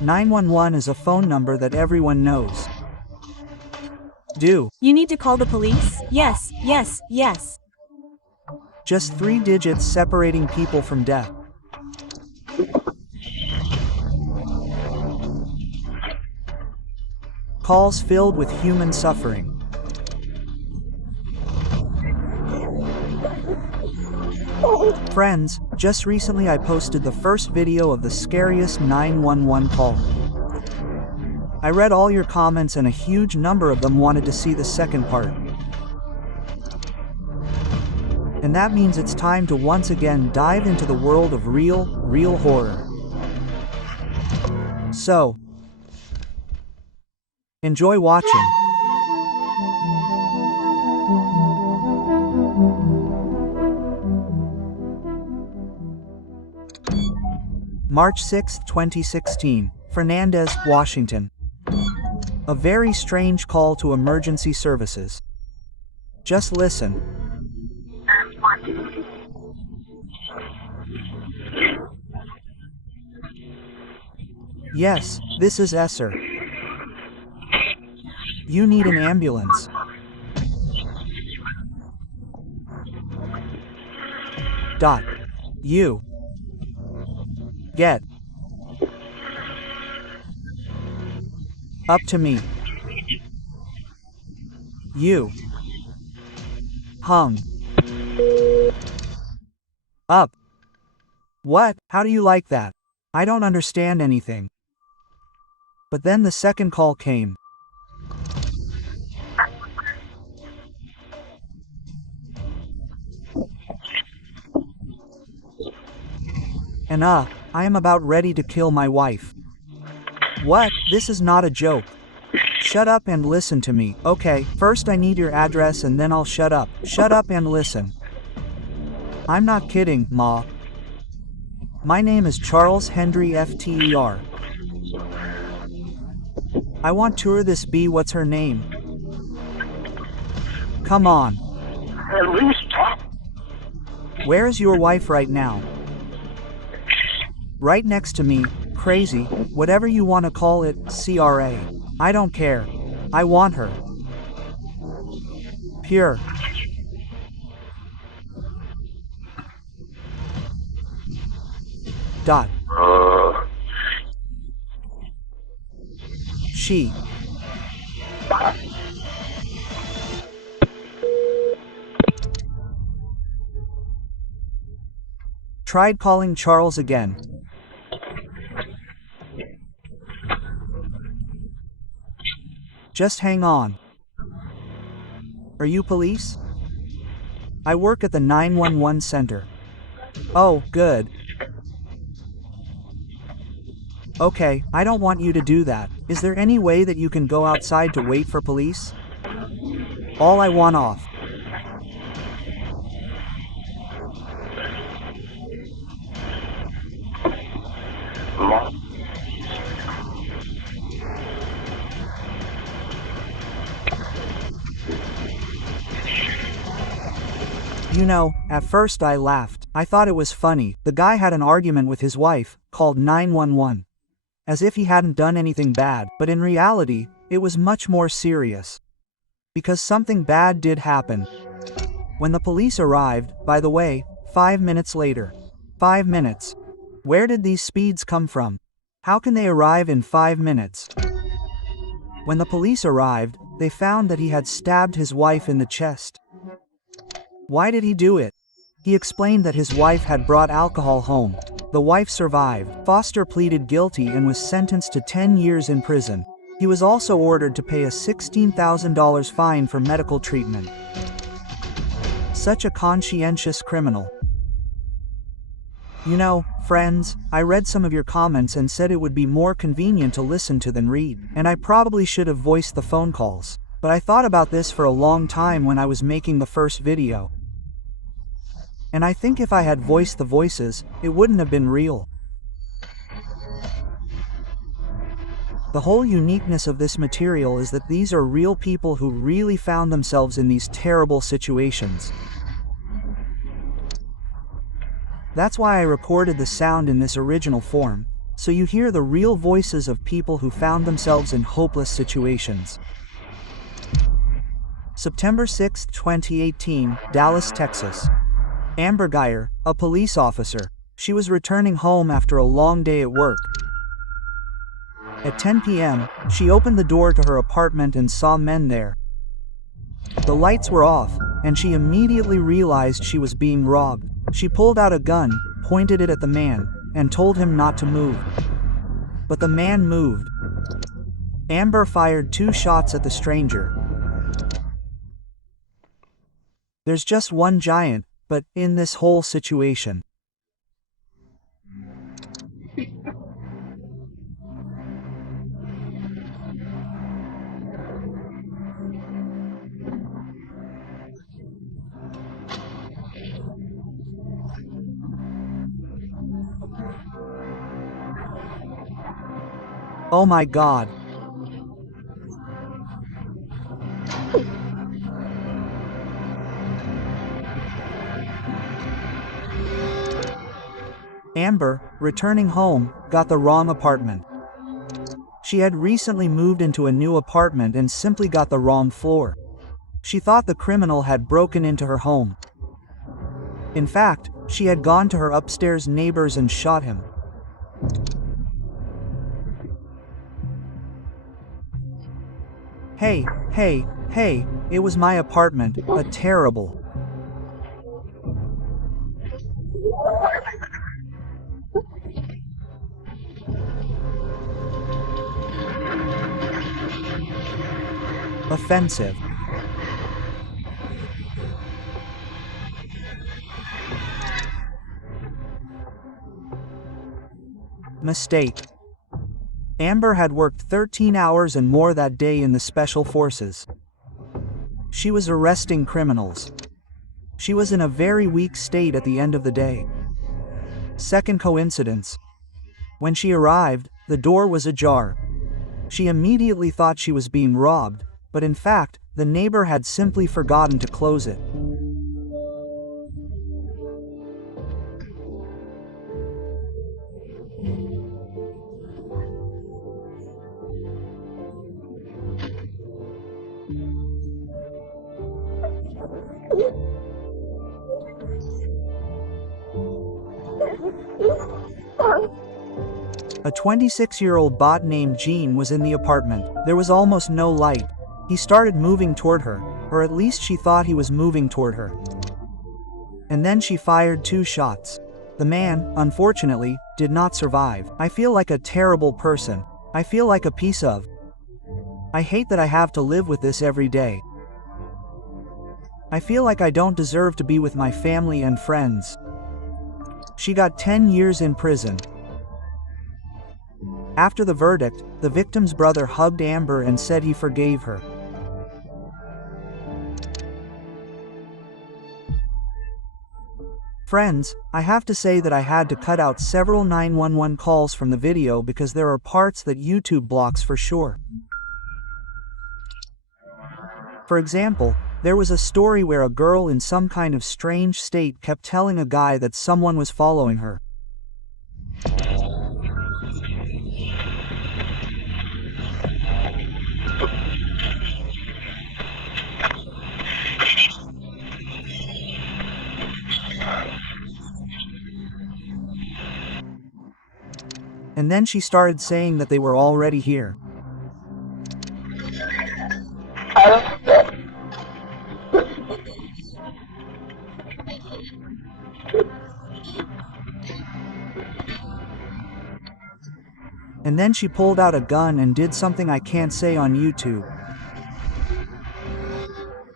911 is a phone number that everyone knows. Do. You need to call the police? Yes, yes, yes. Just 3 digits separating people from death. Calls filled with human suffering. Friends, just recently I posted the first video of the scariest 911 call. I read all your comments and a huge number of them wanted to see the second part. And that means it's time to once again dive into the world of real horror. So, enjoy watching. March 6, 2016, Fernandez, Washington. A very strange call to emergency services. Just listen. Yes, this is Esser. You need an ambulance. You get up to me. You hung up. What? How do you like that? I don't understand anything. But then the second call came. And I am about ready to kill my wife. What? This is not a joke. Shut up and listen to me. Okay, first I need your address and then I'll shut up. Shut up and listen. I'm not kidding, Ma. My name is Charles Hendry FTER. I want tour this B. What's her name? Come on. Where is your wife right now? Right next to me, crazy, whatever you want to call it, CRA. I don't care. I want her. Pure. She. Tried calling Charles again. Just hang on. Are you police? I work at the 911 center. Oh, good. Okay, I don't want you to do that. Is there any way that you can go outside to wait for police? All I want off. You know, at first I laughed. I thought it was funny. The guy had an argument with his wife, called 911. As if he hadn't done anything bad, but in reality, it was much more serious. Because something bad did happen. When the police arrived, by the way, 5 minutes later. 5 minutes. Where did these speeds come from? How can they arrive in 5 minutes? When the police arrived, they found that he had stabbed his wife in the chest. Why did he do it? He explained that his wife had brought alcohol home. The wife survived. Foster pleaded guilty and was sentenced to 10 years in prison. He was also ordered to pay a $16,000 fine for medical treatment. Such a conscientious criminal. You know, friends, I read some of your comments and said it would be more convenient to listen to than read, and I probably should have voiced the phone calls. But I thought about this for a long time when I was making the first video. And I think if I had voiced the voices, it wouldn't have been real. The whole uniqueness of this material is that these are real people who really found themselves in these terrible situations. That's why I recorded the sound in this original form. so you hear the real voices of people who found themselves in hopeless situations. September 6, 2018, Dallas, Texas. Amber Geyer, a police officer. She was returning home after a long day at work. At 10 p.m., she opened the door to her apartment and saw men there. The lights were off, and she immediately realized she was being robbed. She pulled out a gun, pointed it at the man, and told him not to move. But the man moved. Amber fired 2 shots at the stranger. There's just one giant, but in this whole situation. Oh my God. Amber, returning home, got the wrong apartment. She had recently moved into a new apartment and simply got the wrong floor. She thought the criminal had broken into her home. In fact, she had gone to her upstairs neighbors and shot him. Hey, it was my apartment, a terrible. Offensive. Mistake. Amber had worked 13 hours and more that day in the special forces. She was arresting criminals. She was in a very weak state at the end of the day. Second coincidence. When she arrived, the door was ajar. She immediately thought she was being robbed, but in fact, the neighbor had simply forgotten to close it. A 26-year-old bot named Jean was in the apartment. There was almost no light. He started moving toward her, or at least she thought he was moving toward her. And then she fired 2 shots. The man, unfortunately, did not survive. I feel like a terrible person. I feel like a piece of. I hate that I have to live with this every day. I feel like I don't deserve to be with my family and friends. She got 10 years in prison. After the verdict, the victim's brother hugged Amber and said he forgave her. Friends, I have to say that I had to cut out several 911 calls from the video because there are parts that YouTube blocks for sure. For example, there was a story where a girl in some kind of strange state kept telling a guy that someone was following her. And then she started saying that they were already here. And then she pulled out a gun and did something I can't say on YouTube.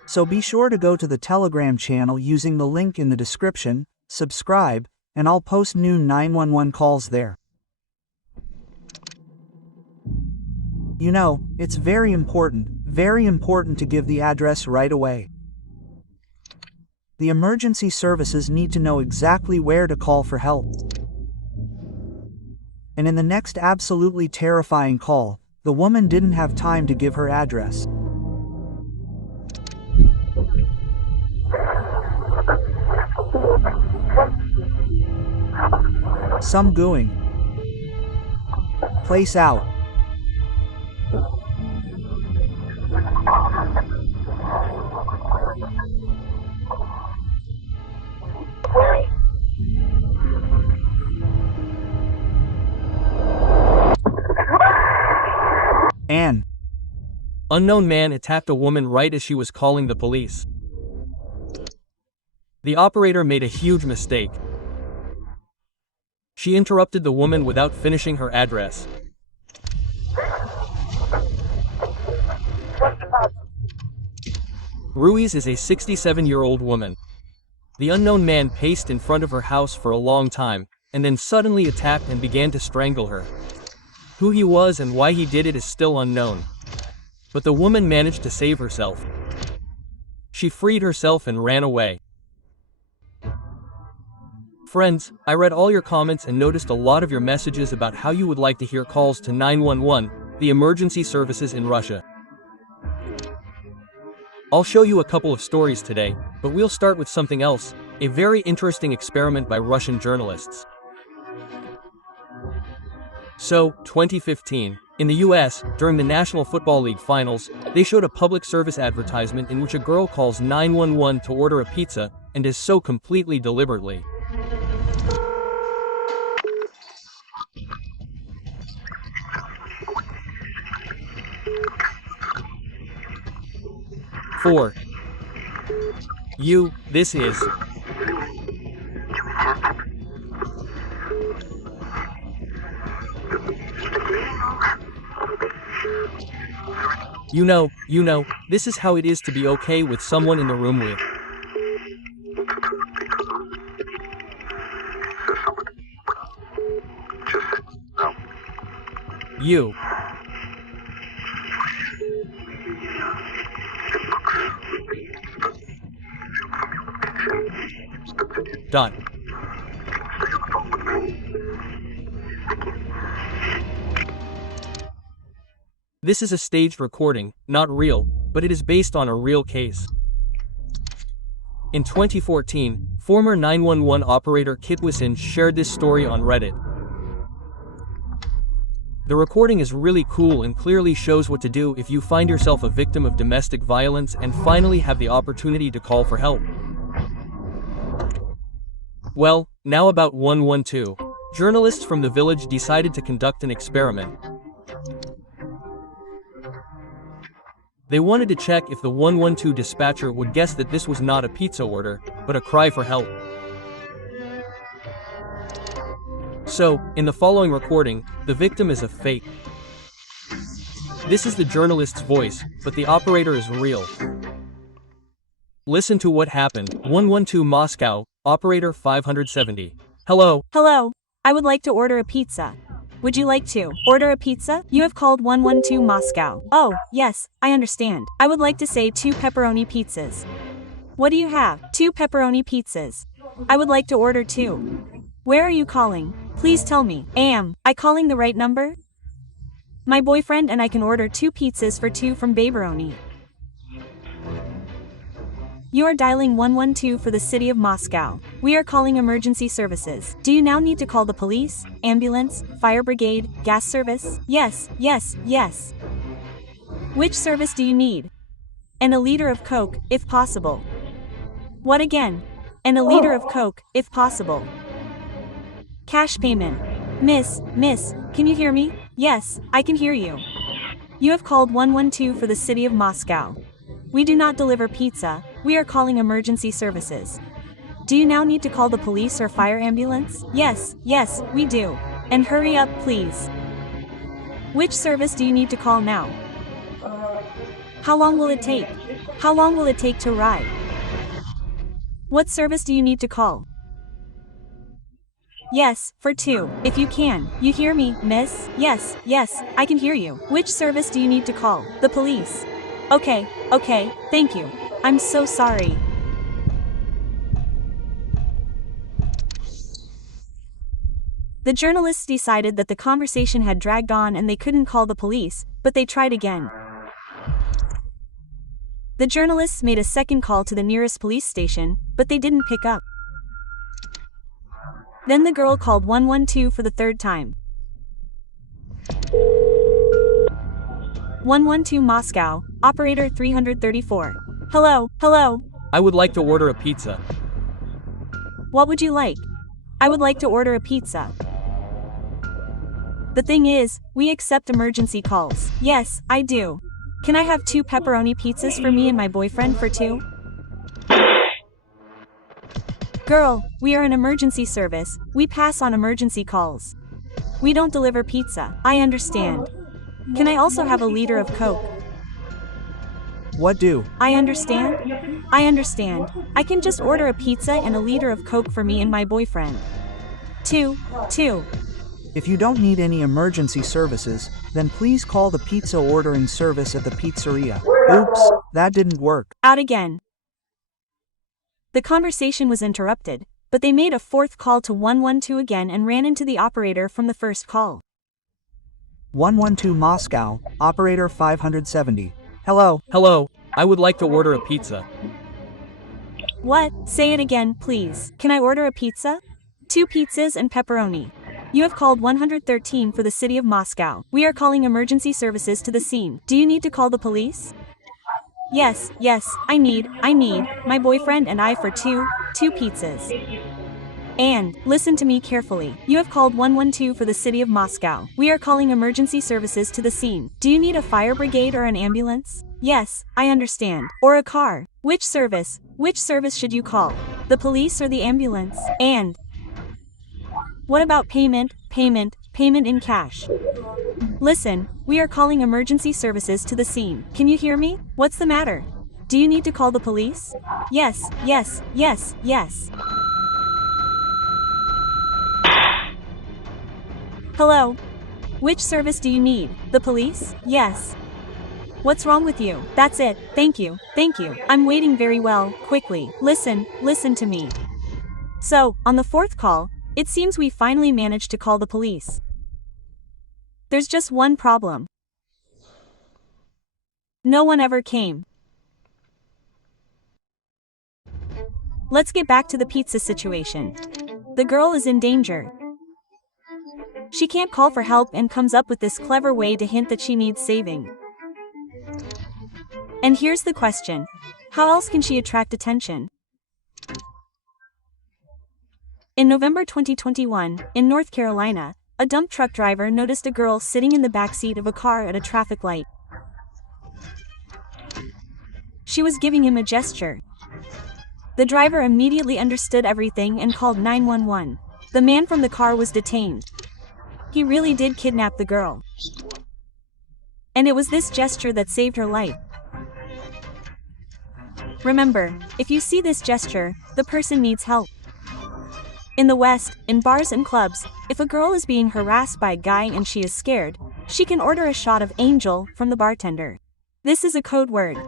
So be sure to go to the Telegram channel using the link in the description, subscribe, and I'll post new 911 calls there. You know, it's very important to give the address right away. The emergency services need to know exactly where to call for help. And in the next absolutely terrifying call, the woman didn't have time to give her address. Some gooing. Place out. Anne. Unknown man attacked a woman right as she was calling the police. The operator made a huge mistake. She interrupted the woman without finishing her address. Ruiz is a 67-year-old woman. The unknown man paced in front of her house for a long time, and then suddenly attacked and began to strangle her. Who he was and why he did it is still unknown. But the woman managed to save herself. She freed herself and ran away. Friends, I read all your comments and noticed a lot of your messages about how you would like to hear calls to 911, the emergency services in Russia. I'll show you a couple of stories today, but we'll start with something else, a very interesting experiment by Russian journalists. So, 2015, in the US, during the National Football League finals, they showed a public service advertisement in which a girl calls 911 to order a pizza, and is so completely deliberately. For you, this is you know, this is how it is to be okay with someone in the room with you. Dot. This is a staged recording, not real, but it is based on a real case. In 2014, former 911 operator Kit Wisin shared this story on Reddit. The recording is really cool and clearly shows what to do if you find yourself a victim of domestic violence and finally have the opportunity to call for help. Well, now about 112. Journalists from the village decided to conduct an experiment. They wanted to check if the 112 dispatcher would guess that this was not a pizza order, but a cry for help. So, in the following recording, the victim is a fake. This is the journalist's voice, but the operator is real. Listen to what happened. 112 Moscow, operator 570. Hello. Hello. I would like to order a pizza. Would you like to order a pizza? You have called 112 Moscow. Oh, yes, I understand. I would like to say 2 pepperoni pizzas. What do you have? 2 pepperoni pizzas. I would like to order 2. Where are you calling? Please tell me. Am I calling the right number? My boyfriend and I can order 2 pizzas for 2 from Baberoni. You are dialing 112 for the city of Moscow. We are calling emergency services. Do you now need to call the police, ambulance, fire brigade, gas service? Yes, yes, yes. Which service do you need? And a liter of Coke, if possible. What again? And a liter of Coke, if possible. Cash payment. Miss, can you hear me? Yes, I can hear you. You have called 112 for the city of Moscow. We do not deliver pizza, we are calling emergency services. Do you now need to call the police or fire ambulance? Yes, yes, we do. And hurry up, please. Which service do you need to call now? How long will it take? How long will it take to ride? What service do you need to call? Yes, for 2, if you can. You hear me, miss? Yes, yes, I can hear you. Which service do you need to call? The police. Okay, thank you. I'm so sorry. The journalists decided that the conversation had dragged on and they couldn't call the police, but they tried again. The journalists made a second call to the nearest police station, but they didn't pick up. Then the girl called 112 for the third time. 112 Moscow, operator 334. Hello, hello. I would like to order a pizza. What would you like? I would like to order a pizza. The thing is, we accept emergency calls. Yes, I do. Can I have 2 pepperoni pizzas for me and my boyfriend for 2? Girl, we are an emergency service. We pass on emergency calls. We don't deliver pizza. I understand. Can I also have a liter of Coke? What do? I understand. I understand. I can just order a pizza and a liter of Coke for me and my boyfriend. 2. If you don't need any emergency services, then please call the pizza ordering service at the pizzeria. Oops, that didn't work. Out again. The conversation was interrupted, but they made a 4th call to 112 again and ran into the operator from the first call. 112 Moscow, operator 570. Hello. Hello, I would like to order a pizza. What? Say it again, please. Can I order a pizza? 2 pizzas and pepperoni. You have called 113 for the city of Moscow. We are calling emergency services to the scene. Do you need to call the police? Yes, I need my boyfriend and I for 2 pizzas. And, listen to me carefully. You have called 112 for the city of Moscow. We are calling emergency services to the scene. Do you need a fire brigade or an ambulance? Yes, I understand. Or a car. Which service should you call? The police or the ambulance? And, what about payment in cash? Listen, we are calling emergency services to the scene. Can you hear me? What's the matter? Do you need to call the police? Yes. Hello? Which service do you need? The police? Yes. What's wrong with you? That's it. Thank you. I'm waiting very well. Quickly. Listen to me. So, on the 4th call, it seems we finally managed to call the police. There's just one problem. No one ever came. Let's get back to the pizza situation. The girl is in danger. She can't call for help and comes up with this clever way to hint that she needs saving. And here's the question. How else can she attract attention? In November 2021, in North Carolina, a dump truck driver noticed a girl sitting in the backseat of a car at a traffic light. She was giving him a gesture. The driver immediately understood everything and called 911. The man from the car was detained. He really did kidnap the girl. And it was this gesture that saved her life. Remember, if you see this gesture, the person needs help. In the West, in bars and clubs, if a girl is being harassed by a guy and she is scared, she can order a shot of Angel from the bartender. This is a code word.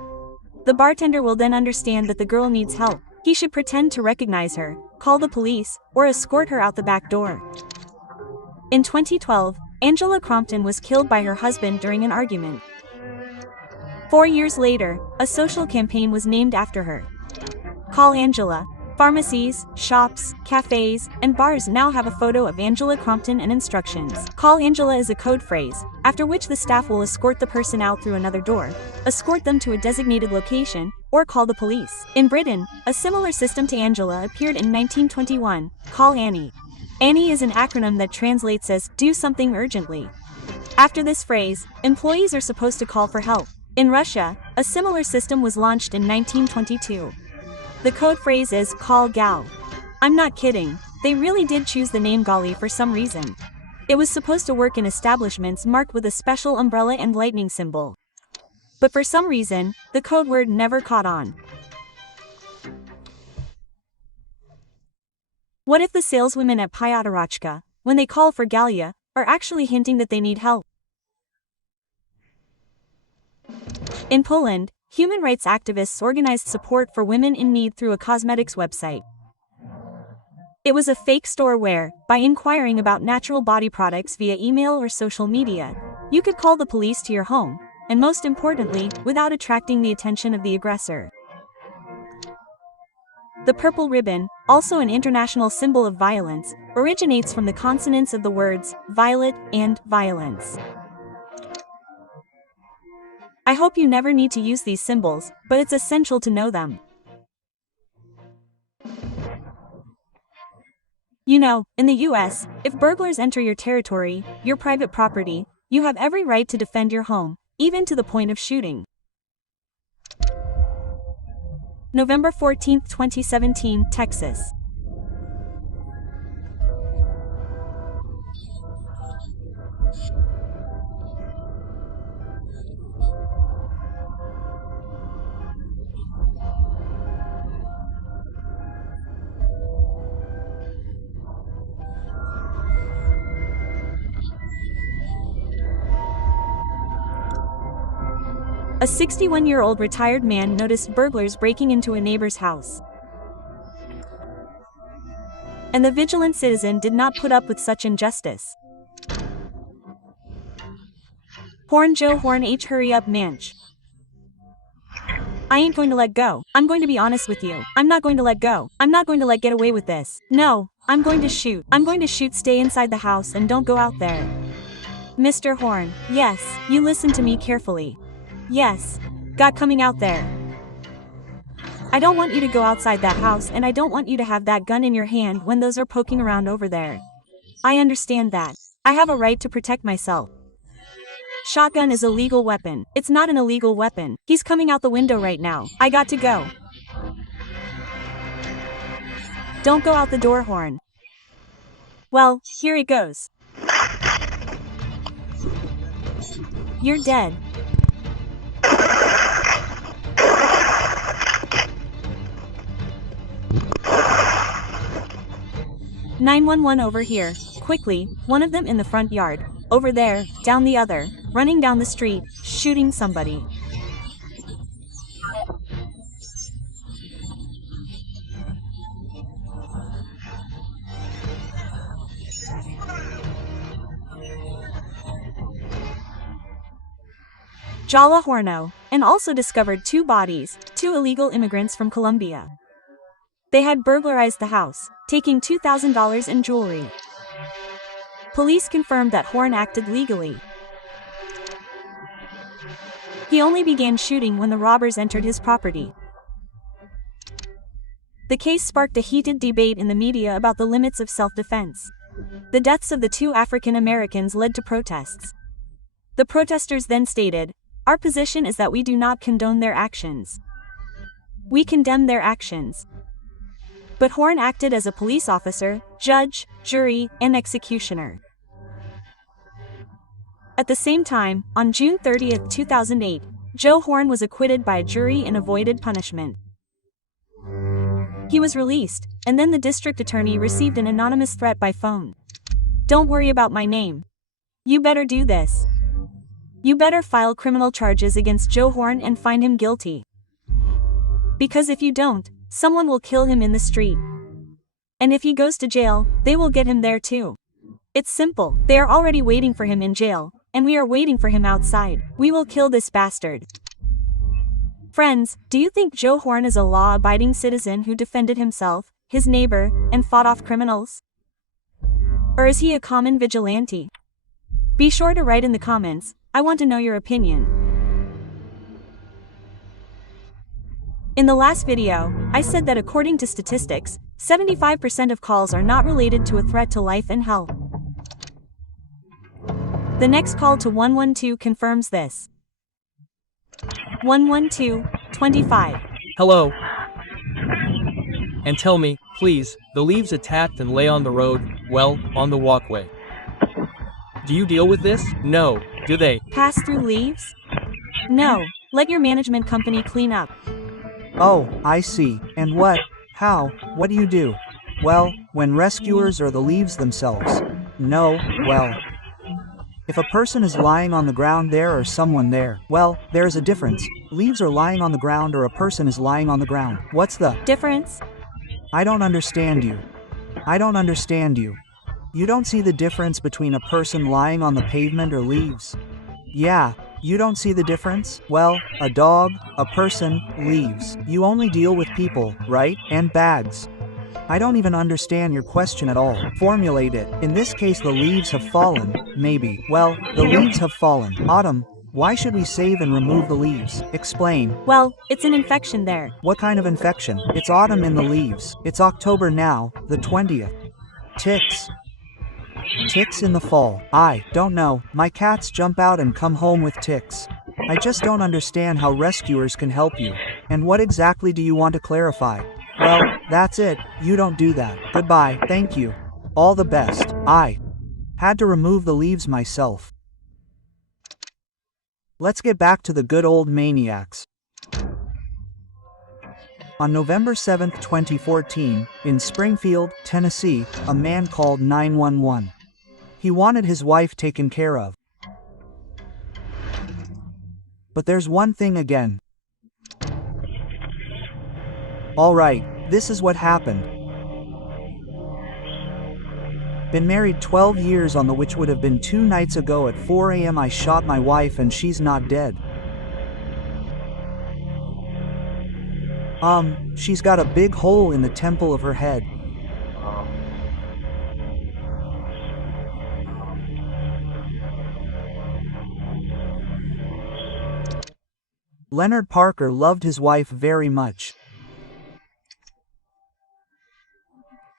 The bartender will then understand that the girl needs help. He should pretend to recognize her, call the police, or escort her out the back door. In 2012, Angela Crompton was killed by her husband during an argument. 4 years later, a social campaign was named after her. Call Angela. Pharmacies, shops, cafes, and bars now have a photo of Angela Crompton and instructions. Call Angela is a code phrase, after which the staff will escort the person out through another door, escort them to a designated location, or call the police. In Britain, a similar system to Angela appeared in 1921, Call Annie. Annie is an acronym that translates as, do something urgently. After this phrase, employees are supposed to call for help. In Russia, a similar system was launched in 1922. The code phrase is, call Gal. I'm not kidding, they really did choose the name Gali for some reason. It was supposed to work in establishments marked with a special umbrella and lightning symbol. But for some reason, the code word never caught on. What if the saleswomen at Pyatarachka, when they call for Galia, are actually hinting that they need help? In Poland, human rights activists organized support for women in need through a cosmetics website. It was a fake store where, by inquiring about natural body products via email or social media, you could call the police to your home, and most importantly, without attracting the attention of the aggressor. The purple ribbon, also an international symbol of violence, originates from the consonants of the words violet and violence. I hope you never need to use these symbols, but it's essential to know them. You know, in the US, if burglars enter your territory, your private property, you have every right to defend your home, even to the point of shooting. November 14, 2017, Texas. A 61-year-old retired man noticed burglars breaking into a neighbor's house. And the vigilant citizen did not put up with such injustice. Horn Joe Horn H. Hurry up Manch. I ain't going to let go. I'm going to be honest with you. I'm not going to let go. I'm not going to get away with this. No, I'm going to shoot. I'm going to shoot. Stay inside the house and don't go out there. Mr. Horn, yes, you listen to me carefully. Yes, got coming out there. I don't want you to go outside that house and I don't want you to have that gun in your hand when those are poking around over there. I understand that. I have a right to protect myself. Shotgun is a legal weapon. It's not an illegal weapon. He's coming out the window right now. I got to go. Don't go out the door, Horn. Well, here it goes. You're dead. "911 over here, quickly, one of them in the front yard, over there, down the other, running down the street, shooting somebody." Jala Horno, and also discovered 2 bodies, 2 illegal immigrants from Colombia. They had burglarized the house, taking $2,000 in jewelry. Police confirmed that Horn acted legally. He only began shooting when the robbers entered his property. The case sparked a heated debate in the media about the limits of self-defense. The deaths of the 2 African Americans led to protests. The protesters then stated, "Our position is that we do not condone their actions. We condemn their actions." But Horn acted as a police officer, judge, jury, and executioner. At the same time, on June 30, 2008, Joe Horn was acquitted by a jury and avoided punishment. He was released, and then the district attorney received an anonymous threat by phone. "Don't worry about my name. You better do this. You better file criminal charges against Joe Horn and find him guilty. Because if you don't, someone will kill him in the street. And if he goes to jail, they will get him there too. It's simple. They are already waiting for him in jail, and we are waiting for him outside. We will kill this bastard." Friends, do you think Joe Horn is a law-abiding citizen who defended himself, his neighbor, and fought off criminals? Or is he a common vigilante? Be sure to write in the comments. I want to know your opinion. In the last video, I said that according to statistics, 75% of calls are not related to a threat to life and health. The next call to 112 confirms this. 112, 25. Hello. And tell me, please, the leaves attacked and lay on the road, well, on the walkway. Do you deal with this? No, do they? Pass through leaves? No, let your management company clean up. Oh, I see. And what? How? What do you do? Well, when rescuers or the leaves themselves? No, well. If a person is lying on the ground there or someone there, well, there is a difference. Leaves are lying on the ground or a person is lying on the ground. What's the difference? I don't understand you. I don't understand you. You don't see the difference between a person lying on the pavement or leaves? Yeah, you don't see the difference? Well, a dog, a person, leaves. You only deal with people, right? And bags. I don't even understand your question at all. Formulate it. In this case, the leaves have fallen, maybe. Well, the leaves have fallen. Autumn, Why should we save and remove the leaves? Explain. Well, it's an infection there. What kind of infection? It's autumn in the leaves. It's October now, the 20th. Ticks. Ticks in the fall. I don't know. My cats jump out and come home with ticks. I just don't understand how rescuers can help you. And what exactly do you want to clarify? Well, that's it. You don't do that. Goodbye. Thank you. All the best. I had to remove the leaves myself. Let's get back to the good old maniacs. On November 7, 2014, in Springfield, Tennessee, a man called 911. He wanted his wife taken care of. But there's one thing again. Alright, this is what happened. Been married 12 years on the which would have been 2 nights ago at 4 a.m. I shot my wife and she's not dead. She's got a big hole in the temple of her head. Leonard Parker loved his wife very much.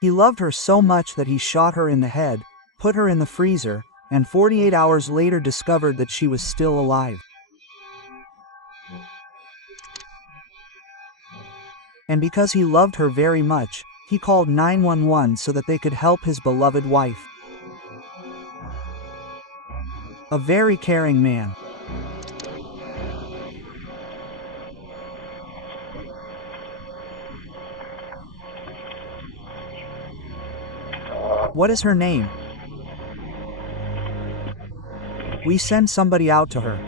He loved her so much that he shot her in the head, put her in the freezer, and 48 hours later discovered that she was still alive. And because he loved her very much, he called 911 so that they could help his beloved wife. A very caring man. What is her name? We send somebody out to her.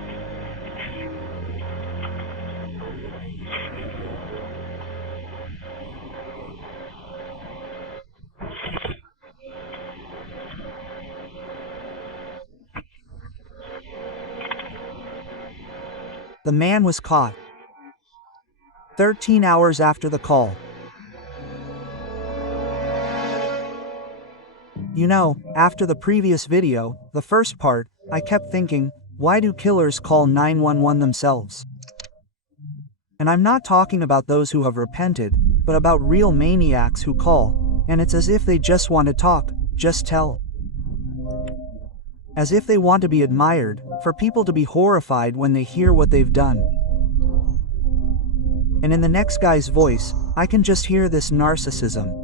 The man was caught 13 hours after the call. You know, after the previous video, the first part, I kept thinking, why do killers call 911 themselves? And I'm not talking about those who have repented, but about real maniacs who call, and it's as if they just want to talk, just tell. As if they want to be admired, for people to be horrified when they hear what they've done. And in the next guy's voice, I can just hear this narcissism.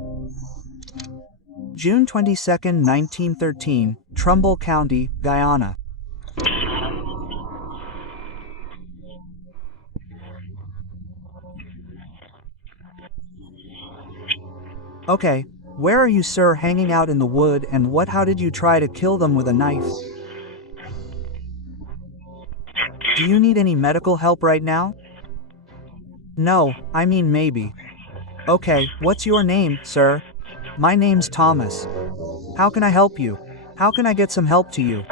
June 22, 1913, Trumbull County, Guyana. Okay, where are you, sir, hanging out in the wood, and how did you try to kill them with a knife? Do you need any medical help right now? No, I mean maybe. Okay, what's your name, sir? My name's Thomas. How can I help you? How can I get some help to you?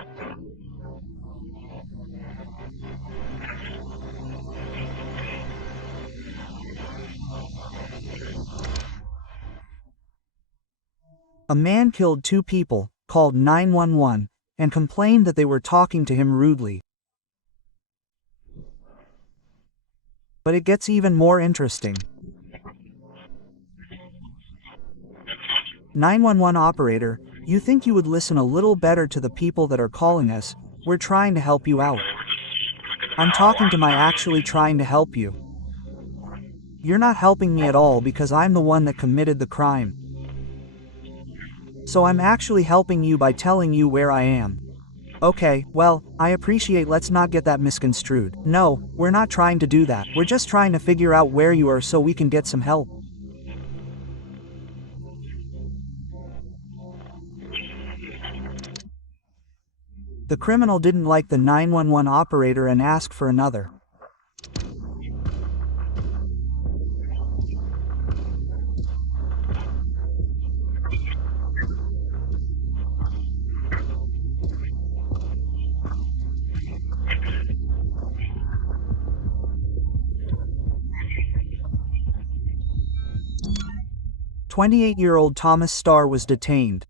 A man killed 2 people, called 911, and complained that they were talking to him rudely. But it gets even more interesting. 911 operator, you think you would listen a little better to the people that are calling us? We're trying to help you out. I'm talking to my actually trying to help you. You're not helping me at all because I'm the one that committed the crime. So I'm actually helping you by telling you where I am. Okay, well, I appreciate, let's not get that misconstrued. No, we're not trying to do that. We're just trying to figure out where you are so we can get some help. The criminal didn't like the 911 operator and asked for another. "28-year-old Thomas Starr was detained.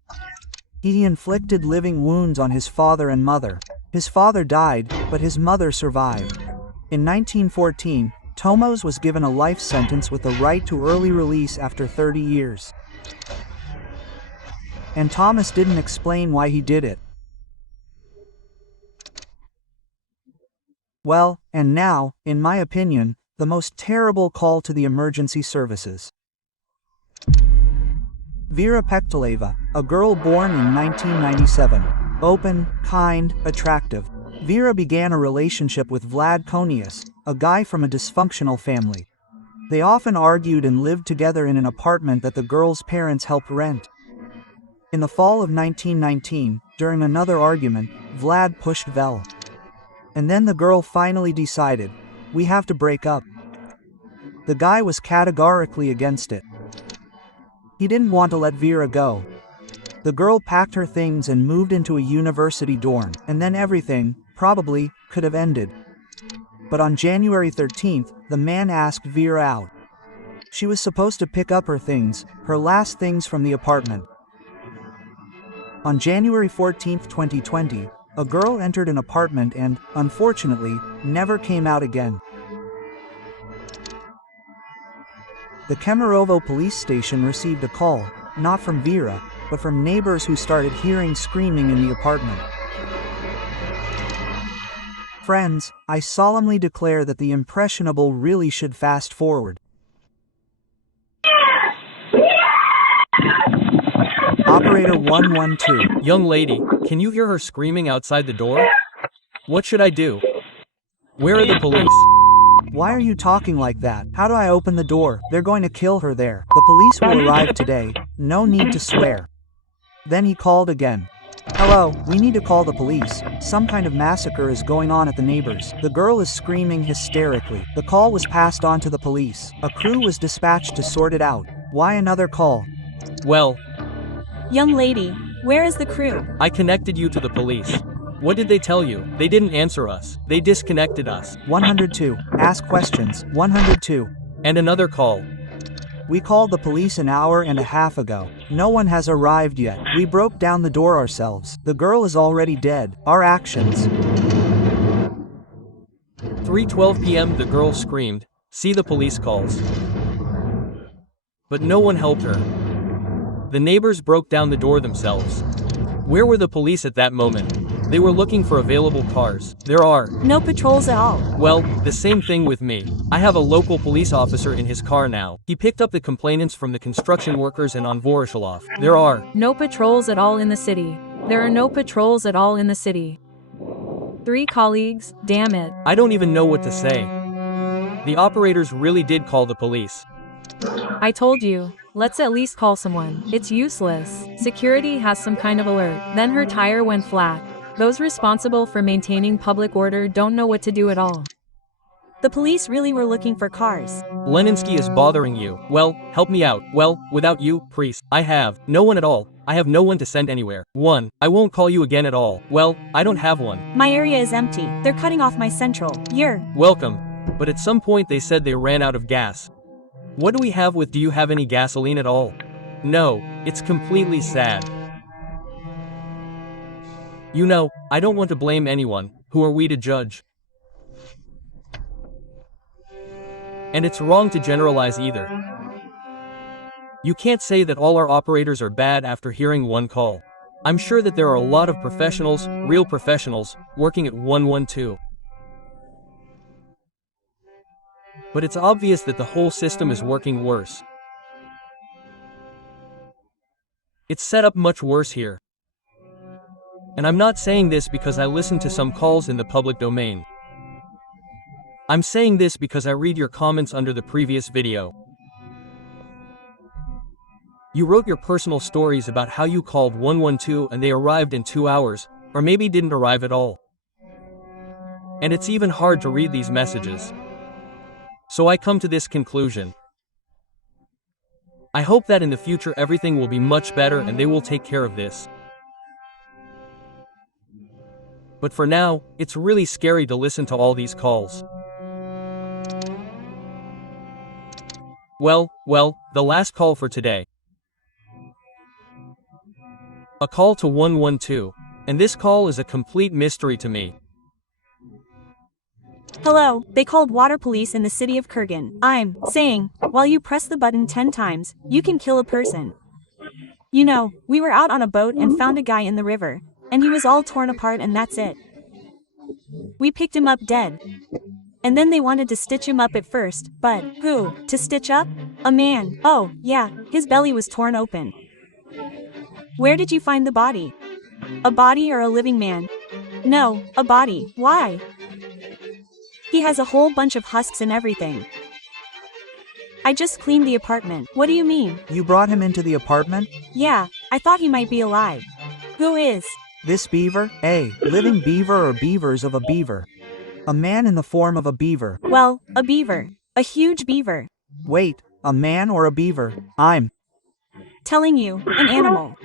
He inflicted living wounds on his father and mother. His father died, but his mother survived. In 1914, Tomos was given a life sentence with the right to early release after 30 years. And Thomas didn't explain why he did it. Well, and now, in my opinion, the most terrible call to the emergency services. Vera Pekteleva, a girl born in 1997. Open, kind, attractive. Vera began a relationship with Vlad Konius, a guy from a dysfunctional family. They often argued and lived together in an apartment that the girl's parents helped rent. In the fall of 1919, during another argument, Vlad pushed Vel. And then the girl finally decided, we have to break up. The guy was categorically against it. He didn't want to let Vera go. The girl packed her things and moved into a university dorm, and then everything, probably, could have ended. But on January 13th, the man asked Vera out. She was supposed to pick up her things, her last things from the apartment. On January 14, 2020, a girl entered an apartment and, unfortunately, never came out again. The Kemerovo police station received a call, not from Vera, but from neighbors who started hearing screaming in the apartment. Friends, I solemnly declare that the impressionable really should fast forward. Operator 112. Young lady, can you hear her screaming outside the door? What should I do? Where are the police? Why are you talking like that? How do I open the door? They're going to kill her there. The police will arrive today. No need to swear. Then he called again. Hello, we need to call the police. Some kind of massacre is going on at the neighbors. The girl is screaming hysterically. The call was passed on to the police. A crew was dispatched to sort it out. Why another call? Well, Young lady, where is the crew? I connected you to the police. What did they tell you? They didn't answer us. They disconnected us. 102. Ask questions. 102. And another call. We called the police an hour and a half ago. No one has arrived yet. We broke down the door ourselves. The girl is already dead. Our actions. 3:12 p.m. the girl screamed, "See the police calls." But no one helped her. The neighbors broke down the door themselves. Where were the police at that moment? They were looking for available cars. There are no patrols at all. Well, the same thing with me. I have a local police officer in his car now. He picked up the complainants from the construction workers and on Voroshilov. There are no patrols at all in the city. There are no patrols at all in the city. 3 colleagues, damn it. I don't even know what to say. The operators really did call the police. I told you, let's at least call someone. It's useless. Security has some kind of alert. Then her tire went flat. Those responsible for maintaining public order don't know what to do at all. The police really were looking for cars. Leninsky is bothering you. Well, help me out. Well, without you, priest, I have no one at all. I have no one to send anywhere. 1. I won't call you again at all. Well, I don't have one. My area is empty. They're cutting off my central. You're welcome. But at some point they said they ran out of gas. What do we have with do you have any gasoline at all? No, it's completely sad. You know, I don't want to blame anyone. Who are we to judge? And it's wrong to generalize either. You can't say that all our operators are bad after hearing one call. I'm sure that there are a lot of professionals, real professionals, working at 112. But it's obvious that the whole system is working worse. It's set up much worse here. And I'm not saying this because I listened to some calls in the public domain. I'm saying this because I read your comments under the previous video. You wrote your personal stories about how you called 112 and they arrived in 2 hours, or maybe didn't arrive at all. And it's even hard to read these messages. So I come to this conclusion. I hope that in the future everything will be much better and they will take care of this. But for now, it's really scary to listen to all these calls. Well, the last call for today. A call to 112. And this call is a complete mystery to me. Hello, they called water police in the city of Kurgan. I'm saying, while you press the button 10 times, you can kill a person. You know, we were out on a boat and found a guy in the river, and he was all torn apart and that's it. We picked him up dead. And then they wanted to stitch him up at first, but who to stitch up? A man. Oh, yeah, his belly was torn open. Where did you find the body? A body or a living man? No, a body. Why? He has a whole bunch of husks and everything. I just cleaned the apartment. What do you mean? You brought him into the apartment? Yeah, I thought he might be alive. Who is? This beaver? A living beaver or beavers of a beaver. A man in the form of a beaver. Well, a beaver. A huge beaver. Wait, a man or a beaver? I'm Telling you, an animal.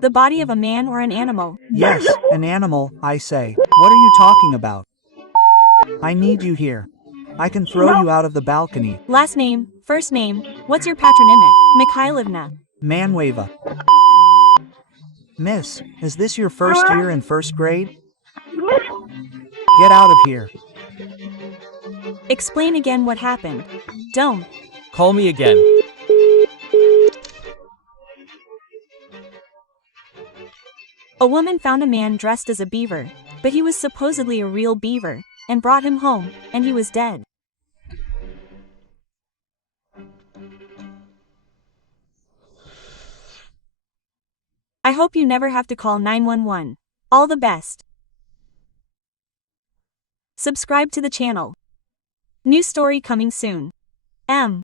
The body of a man or an animal. Yes, an animal, I say. What are you talking about? I need you here. I can throw you out of the balcony. Last name, first name, what's your patronymic? Mikhailovna. Manwava. Miss, is this your first year in first grade? Get out of here. Explain again what happened. Don't. Call me again. A woman found a man dressed as a beaver, but he was supposedly a real beaver, and brought him home, and he was dead. I hope you never have to call 911. All the best. Subscribe to the channel. New story coming soon. M.